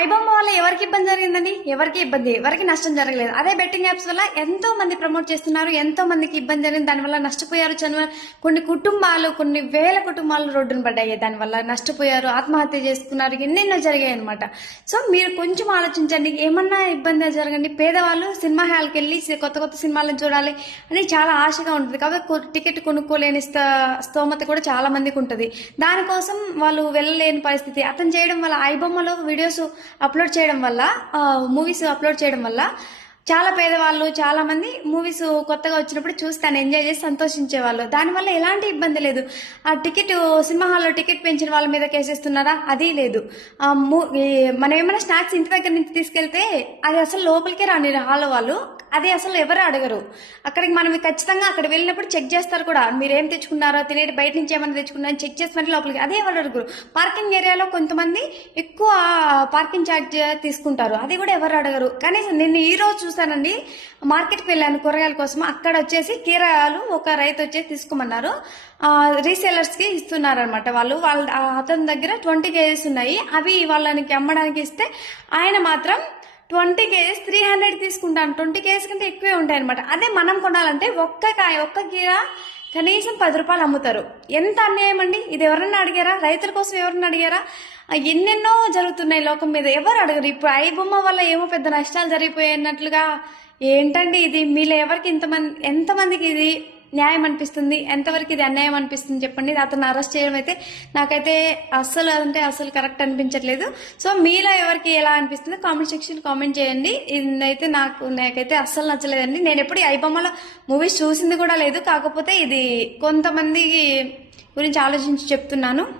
ఐబొమ్మ వల్ల ఎవరికి ఇబ్బంది జరిగిందండి? ఎవరికి నష్టం జరగలేదు. అదే బెట్టింగ్ యాప్స్ వల్ల ఎంతో మంది ప్రమోట్ చేస్తున్నారు, ఎంతో మందికి ఇబ్బంది జరిగింది. దానివల్ల నష్టపోయారు. కొన్ని కుటుంబాలు, కొన్ని వేల కుటుంబాలు రోడ్డున పడ్డాయి. దానివల్ల నష్టపోయారు, ఆత్మహత్య చేసుకున్నారు, ఎన్నెన్నో జరిగాయి అనమాట. సో మీరు కొంచెం ఆలోచించండి. ఏమన్నా ఇబ్బంది జరగండి, పేదవాళ్ళు సినిమా హాల్కి వెళ్ళి కొత్త కొత్త సినిమాలను చూడాలి అని చాలా ఆశగా ఉంటుంది. కాబట్టి టికెట్ కొనుక్కోలేని స్తోమత కూడా చాలా మందికి ఉంటుంది. దానికోసం వాళ్ళు వెళ్ళలేని పరిస్థితి. అతను చేయడం వల్ల ఐబొమ్మలో వీడియోస్ అప్లోడ్ చేయడం వల్ల, మూవీస్ అప్లోడ్ చేయడం వల్ల చాలా పేదవాళ్ళు, చాలా మంది మూవీస్ కొత్తగా వచ్చినప్పుడు చూసి తను ఎంజాయ్ చేసి సంతోషించేవాళ్ళు. దానివల్ల ఎలాంటి ఇబ్బంది లేదు. ఆ సినిమా హాల్లో టికెట్ పెంచిన వాళ్ళ మీద కేసేస్తున్నారా? అది లేదు. మనం ఏమైనా స్నాక్స్ ఇంటి దగ్గర నుంచి తీసుకెళ్తే అది అసలు లోపలికే రాని హాల్లో వాళ్ళు, అది అసలు ఎవరు అడగరు. అక్కడికి మనం ఖచ్చితంగా అక్కడ వెళ్ళినప్పుడు చెక్ చేస్తారు కూడా. మీరేం తెచ్చుకున్నారో తినేటి, బయట నుంచి ఏమైనా తెచ్చుకున్నారో చెక్ చేసి మరి లోపలికి, అదే ఎవరు అడగరు. పార్కింగ్ ఏరియాలో కొంతమంది ఎక్కువ పార్కింగ్ ఛార్జ్ తీసుకుంటారు, అది కూడా ఎవరు అడగరు. కానీ నేను ఈ రోజు చూసానండి, మార్కెట్కి వెళ్ళాను కూరగాయల కోసం. అక్కడ వచ్చేసి కీరాలు ఒక రైతు వచ్చేసి తీసుకోమన్నారు. రీసేలర్స్ కి ఇస్తున్నారనమాట. వాళ్ళ అతని దగ్గర 20 కేజీస్ ఉన్నాయి. అవి వాళ్ళకి అమ్మడానికి ఇస్తే ఆయన మాత్రం 20 కేజీస్ 300 తీసుకుంటాను. 20 కేజీస్ కంటే ఎక్కువే ఉంటాయి అనమాట. అదే మనం కొనాలంటే ఒక్క కీర కనీసం 10 రూపాయలు అమ్ముతారు. ఎంత అన్యాయం అండి! ఇది ఎవరన్నా అడిగారా? రైతుల కోసం ఎవరన్నా అడిగారా? ఎన్నెన్నో జరుగుతున్నాయి లోకం మీద, ఎవరు అడగరు. ఇప్పుడు ఐబొమ్మ వల్ల ఏమో పెద్ద నష్టాలు జరిగిపోయినట్లుగా ఏంటండి ఇది? మీలో ఎవరికి ఎంతమందికి ఇది న్యాయం అనిపిస్తుంది, ఎంతవరకు ఇది అన్యాయం అనిపిస్తుంది చెప్పండి. అతను అరెస్ట్ చేయడం అయితే నాకైతే అసలు కరెక్ట్ అనిపించట్లేదు. సో మీలో ఎవరికి ఎలా అనిపిస్తుందో కామెంట్ సెక్షన్ కామెంట్ చేయండి. ఇదైతే నాకైతే అస్సలు నచ్చలేదండి. నేను ఎప్పుడు ఐబొమ్మలో మూవీస్ చూసింది కూడా లేదు. కాకపోతే ఇది కొంతమంది గురించి ఆలోచించి చెప్తున్నాను.